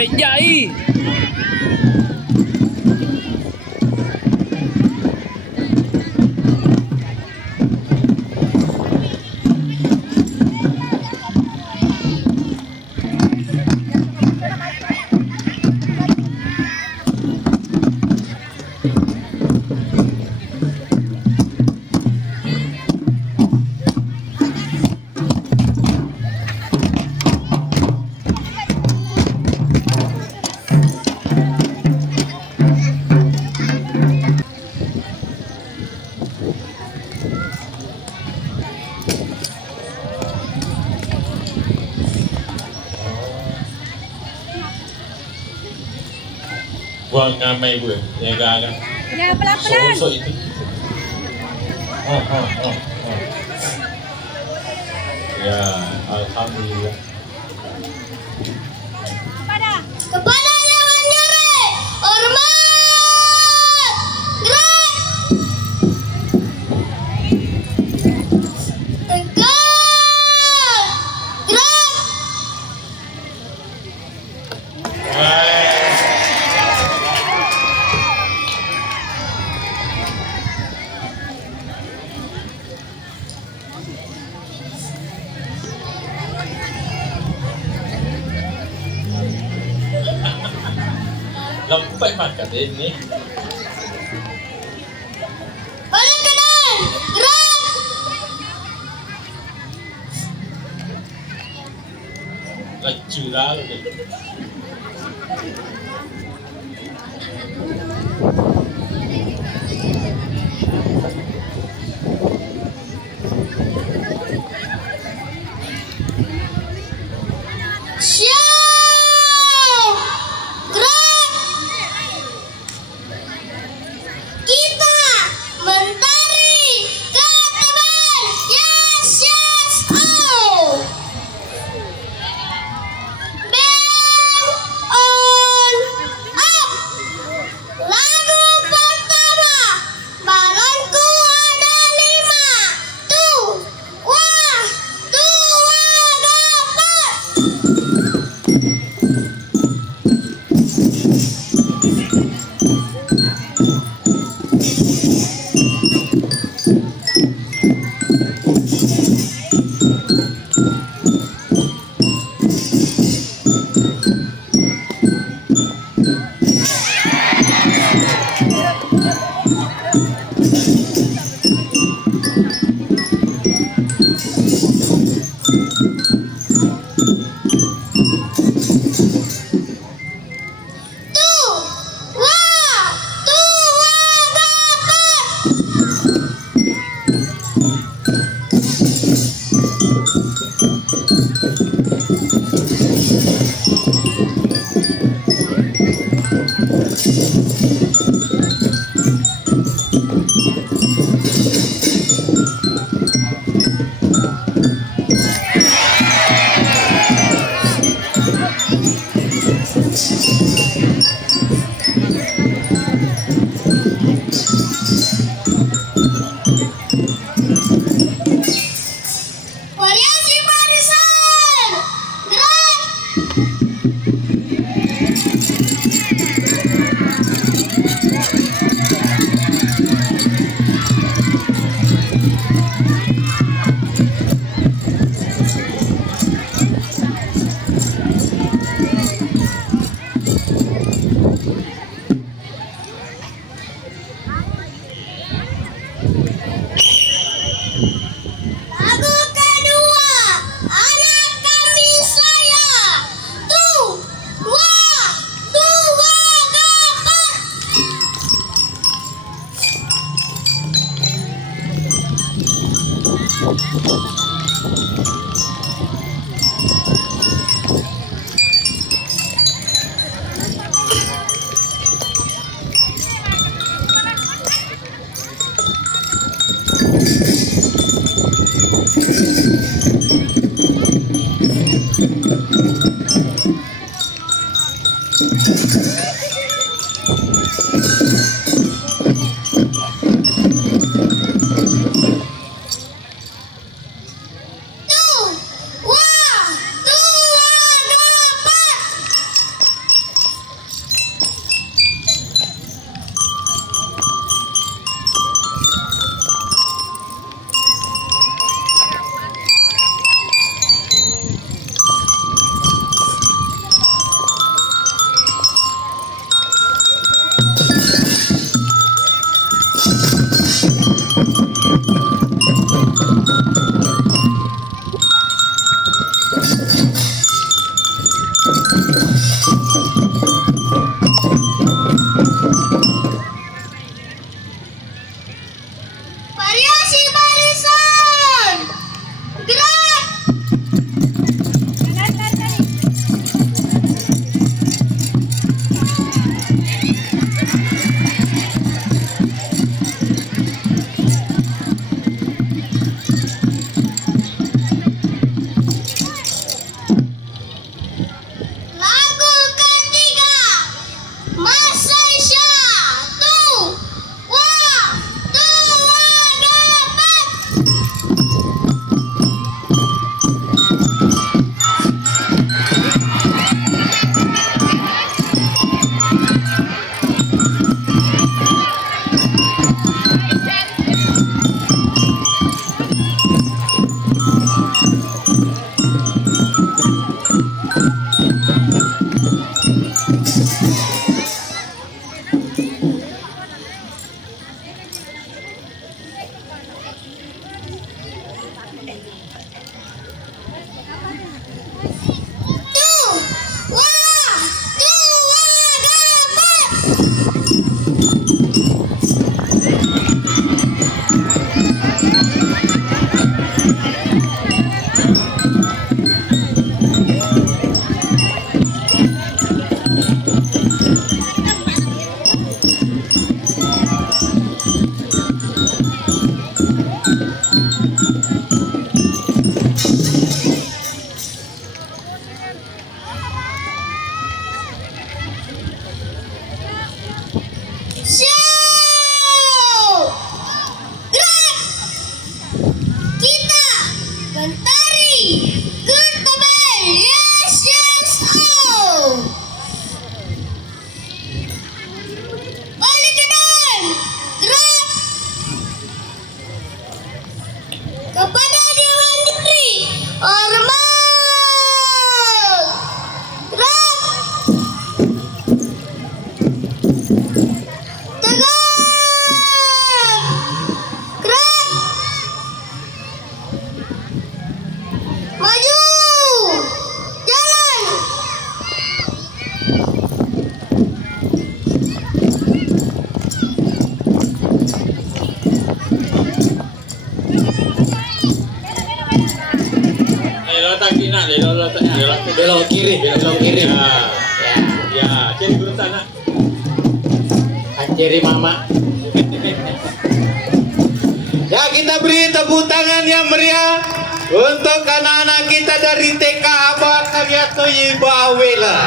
Balik jai. Buang ngamai gue, ya gak ada. Ya pelan-pelan. So itu. Oh. Ya, alhamdulillah. Kepada Dewan Juri, hormat, gerak, tegak, gerak. Lampai makan ini. Balik kanan, gerak. Laju lalu deh. Siap, gerak. Kita mentari ke depan. Yes, oh. Band on up. Lagu pertama, balonku ada 5. Tuh, wah, dapat. Tuh, wah, dapat. Variasi barisan, gerak. Lagu kedua, anak kami saya. Tuh, wah, dapat. Tuh, wah, dapat. kepada Dewan Negeri Hormat. Gerak. Tegak. Gerak. Maju. Jalan. Letak kina, letak Belok kiri, belok kiri. Ya, Ya, ya, ciri berusaha nak. kiri mama. Ya, kita beri tepuk tangan yang meriah untuk anak-anak kita dari TK Abah Karyato Yibawela.